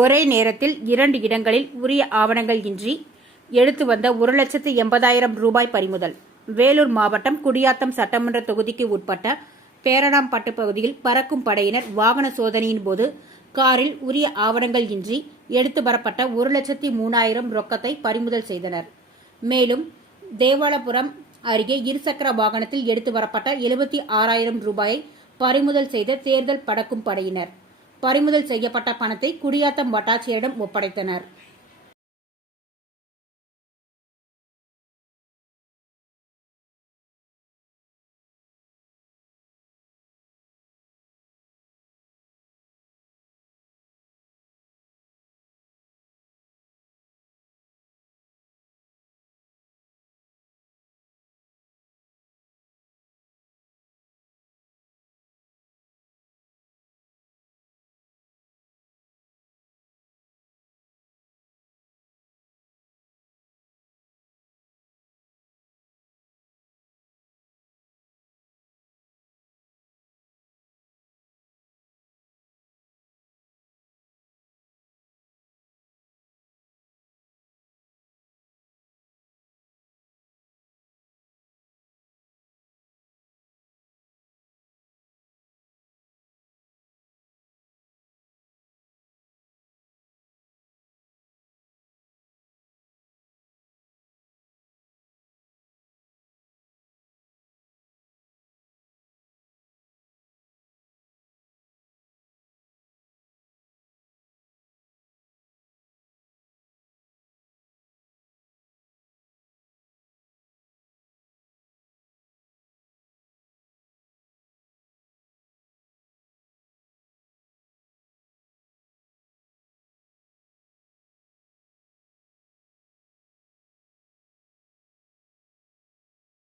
ஒரே நேரத்தில் இரண்டு இடங்களில் உரிய ஆவணங்கள் இன்றி எடுத்து வந்த ஒரு லட்சத்து எண்பதாயிரம் ரூபாய் பறிமுதல். வேலூர் மாவட்டம் குடியாத்தம் சட்டமன்ற தொகுதிக்கு உட்பட்ட பேரணாம்பட்டு பகுதியில் பறக்கும் படையினர் வாகன சோதனையின் போது காரில் உரிய ஆவணங்கள் இன்றி எடுத்து வரப்பட்ட ஒரு லட்சத்தி மூணாயிரம் ரொக்கத்தை பறிமுதல் செய்தனர். மேலும் தேவாலபுரம் அருகே இருசக்கர வாகனத்தில் எடுத்து வரப்பட்ட எழுபத்தி ஆறாயிரம் ரூபாயை பறிமுதல் செய்த தேர்தல் படக்கும் படையினர். பறிமுதல் செய்யப்பட்ட பணத்தை குடியாத்தம் வட்டாட்சியரிடம் ஒப்படைத்தனர்.